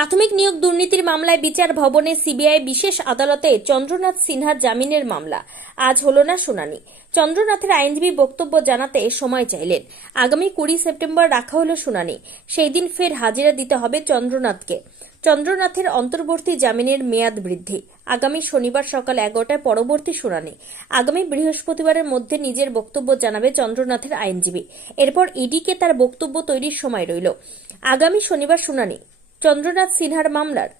প্রাথমিক নিয়োগ দুর্নীতির মামলায় বিচার ভবনে সিবিআই বিশেষ আদালতে চন্দ্রনাথ সিনহার জামিনের মামলা। আজ হলো না শুনানি। চন্দ্রনাথের আইনজীবী বক্তব্য জানাতে সময় চাইলেন। আগামী 20 সেপ্টেম্বর রাখা হলো শুনানি। সেই দিন ফের হাজিরা দিতে হবে চন্দ্রনাথকে। চন্দ্রনাথের অন্তর্বর্তী জামিনের মেয়াদ বৃদ্ধি। আগামী শনিবার সকাল 11টায় পরবর্তী শুনানি। আগামী বৃহস্পতিবারের মধ্যে নিজের বক্তব্য জানাবে চন্দ্রনাথের আইনজীবী। এরপর ইডিকে তার বক্তব্য তৈরির সময় রইল। আগামী শনিবার শুনানি চন্দ্রনাথ সিনহার মামলার।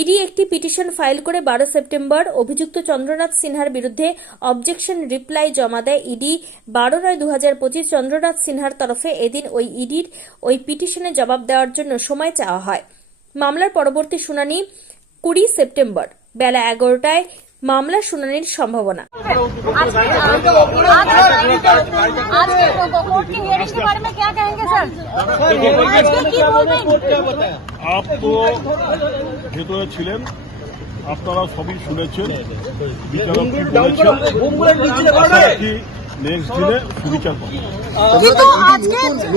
ইডি একটি পিটিশন ফাইল করে 12 সেপ্টেম্বর অভিযুক্ত চন্দ্রনাথ সিনহার বিরুদ্ধে অবজেকশন রিপ্লাই জমা দেয় ইডি। 12/9/2025 চন্দ্রনাথ সিনহার তরফে এদিন ইডির ওই পিটিশনে জবাব দেওয়ার জন্য সময় চাওয়া হয়। মামলার পরবর্তী শুনানি 20 সেপ্টেম্বর বেলা 11টায় মামলার শুনানির সম্ভাবনা। আপ তো ভেতরে ছিলেন, আপনারা সবই শুনেছেন। বিচারক কি বলেছেন নেক্সট দিনে সুবিচার পাবেন।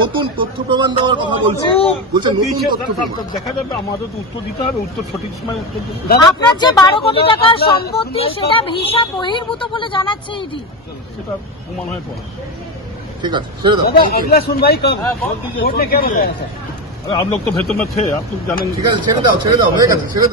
নতুন তথ্য প্রমাণ দেওয়ার কথা বলছেন, দেখা যাবে, আমাদের তো উত্তর দিতে হবে, উত্তর সঠিক সময় উত্তর দিতে। আপনার যে 12 কোটি টাকার সম্পত্তি সেটা হিসাব বহির্ভূত বলে জানাচ্ছে ইডি, সেটা প্রমাণ হয়ে পড়ে। ঠিক আছে, ছেড়ে দাও। अगला सुनवाई कब? कोर्ट ने क्या बताया? अरे आप लोग तो भेतर में थे, आप लोग जानेंगे। ঠিক আছে, ছেড়ে দাও, হয়ে গেছে, ছেড়ে দাও।